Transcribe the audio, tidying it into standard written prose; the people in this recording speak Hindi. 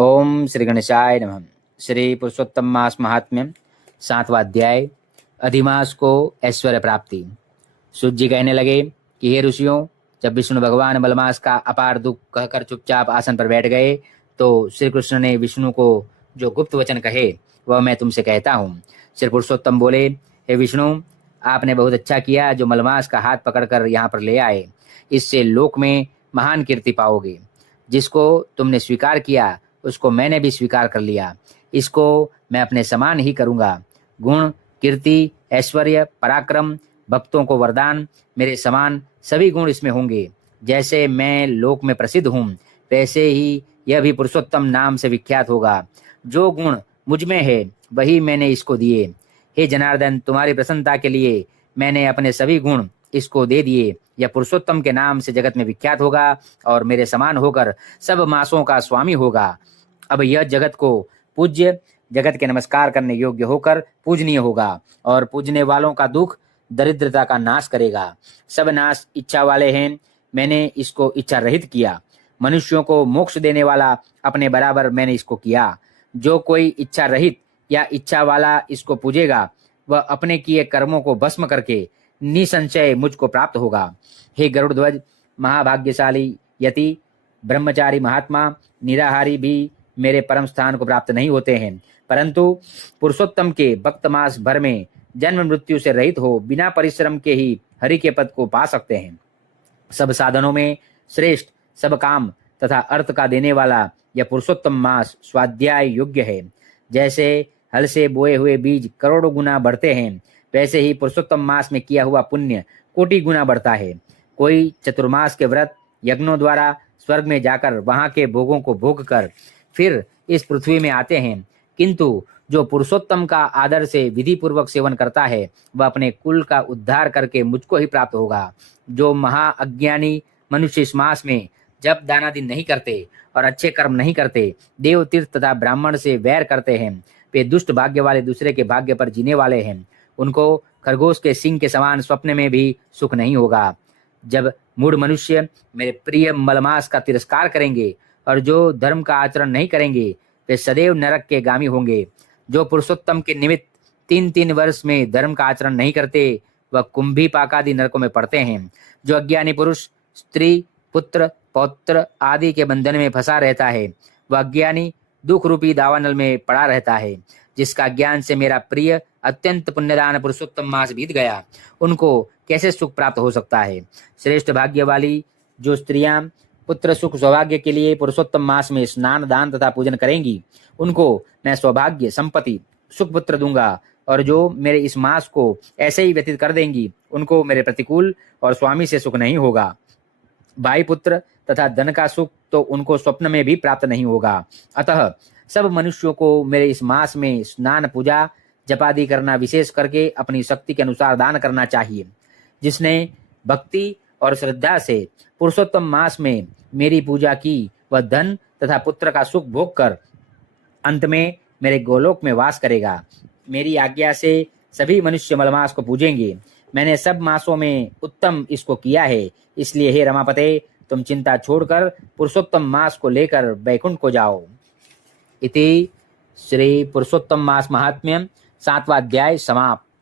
ओम श्री गणेशाय नमः। श्री पुरुषोत्तम मास महात्म्य 7वां अध्याय। अधिमास को ऐश्वर्य प्राप्ति। सूत जी कहने लगे कि हे ऋषियों, जब विष्णु भगवान मलमास का अपार दुख कहकर चुपचाप आसन पर बैठ गए तो श्री कृष्ण ने विष्णु को जो गुप्त वचन कहे वह मैं तुमसे कहता हूँ। श्री पुरुषोत्तम बोले, हे विष्णु, आपने बहुत अच्छा किया जो मलमास का हाथ पकड़कर यहाँ पर ले आए। इससे लोक में महान कीर्ति पाओगे। जिसको तुमने स्वीकार किया उसको मैंने भी स्वीकार कर लिया। इसको मैं अपने समान ही करूँगा। गुण, कीर्ति, ऐश्वर्य, पराक्रम, भक्तों को वरदान, मेरे समान सभी गुण इसमें होंगे। जैसे मैं लोक में प्रसिद्ध हूँ वैसे ही यह भी पुरुषोत्तम नाम से विख्यात होगा। जो गुण मुझ में है वही मैंने इसको दिए। हे जनार्दन, तुम्हारी प्रसन्नता के लिए मैंने अपने सभी गुण इसको दे दिए। यह पुरुषोत्तम के नाम से जगत में विख्यात होगा और मेरे समान होकर सब मासों का स्वामी होगा। अब यह जगत को पूज्य, जगत के नमस्कार करने योग्य होकर पूजनीय होगा और पूजने वालों का दुख दरिद्रता का नाश करेगा। सब नाश इच्छा वाले हैं, मैंने इसको इच्छा रहित किया। मनुष्यों को मोक्ष देने वाला अपने बराबर मैंने इसको किया। जो कोई इच्छा रहित या इच्छा वाला इसको पूजेगा वह अपने किए कर्मों को भस्म करके निसंशय मुझको प्राप्त होगा। हे गरुड़ ध्वज, महाभाग्यशाली यति, ब्रह्मचारी महात्मा, निराहारी भी मेरे परम स्थान को प्राप्त नहीं होते हैं, परंतु पुरुषोत्तम के भक्त मास भर में जन्म मृत्यु से रहित हो बिना परिश्रम के ही हरि के पद को पा सकते हैं। सब साधनों में श्रेष्ठ, सब काम तथा अर्थ का देने वाला यह पुरुषोत्तम मास स्वाध्याय योग्य है। जैसे हल से बोए हुए बीज करोड़ों गुना बढ़ते हैं वैसे ही पुरुषोत्तम मास में किया हुआ पुण्य कोटि गुना बढ़ता है। कोई चतुर्मास के व्रत यज्ञों द्वारा स्वर्ग में जाकर वहां के भोगों को भोग कर फिर इस पृथ्वी में आते हैं, किंतु जो पुरुषोत्तम का आदर से विधि पूर्वक सेवन करता है वह अपने कुल का उद्धार करके मुझको ही प्राप्त होगा। जो महा अज्ञानी मनुष्य इस मास में जब दानादि नहीं करते और अच्छे कर्म नहीं करते, देव तीर्थ तथा ब्राह्मण से वैर करते हैं, वे दुष्ट भाग्य वाले दूसरे के भाग्य पर जीने वाले हैं। उनको खरगोश के सिंह के समान स्वप्न में भी सुख नहीं होगा। जब मूढ़ मनुष्य मेरे प्रिय मलमास का तिरस्कार करेंगे और जो धर्म का आचरण नहीं करेंगे वे सदैव नरक के गामी होंगे। जो पुरुषोत्तम के निमित्त 3-3 वर्ष में धर्म का आचरण नहीं करते वह कुंभी पाकादि नरकों में पड़ते हैं। जो अज्ञानी पुरुष स्त्री, पुत्र, पौत्र आदि के बंधन में फंसा रहता है वह अज्ञानी दुख रूपी दावानल में पड़ा रहता है। जिसका ज्ञान से मेरा प्रिय अत्यंत पुण्यदान पुरुषोत्तम मास बीत गया, उनको कैसे सुख प्राप्त हो सकता है। श्रेष्ठ भाग्य वाली जो स्त्रियां पुत्र सुख सौभाग्य के लिए पुरुषोत्तम मास में स्नान, दान तथा पूजन करेंगी उनको मैं सौभाग्य, संपत्ति, सुख पुत्र दूंगा। और जो मेरे इस मास को ऐसे ही व्यतीत कर देंगी उनको मेरे प्रतिकूल और स्वामी से सुख नहीं होगा। भाई पुत्र तथा धन का सुख तो उनको स्वप्न में भी प्राप्त नहीं होगा। अतः सब मनुष्यों को मेरे इस मास में स्नान, पूजा, जपादि करना, विशेष करके अपनी शक्ति के अनुसार दान करना चाहिए। जिसने भक्ति और श्रद्धा से पुरुषोत्तम मास में मेरी पूजा की वह धन तथा पुत्र का सुख भोग कर अंत में मेरे गोलोक में वास करेगा। मेरी आज्ञा से सभी मनुष्य मलमास को पूजेंगे। मैंने सब मासों में उत्तम इसको किया है, इसलिए हे रमापते, तुम चिंता छोड़कर पुरुषोत्तम मास को लेकर बैकुंठ को जाओ। इति श्री पुरुषोत्तम मास महात्म्य 7वां अध्याय समाप्त।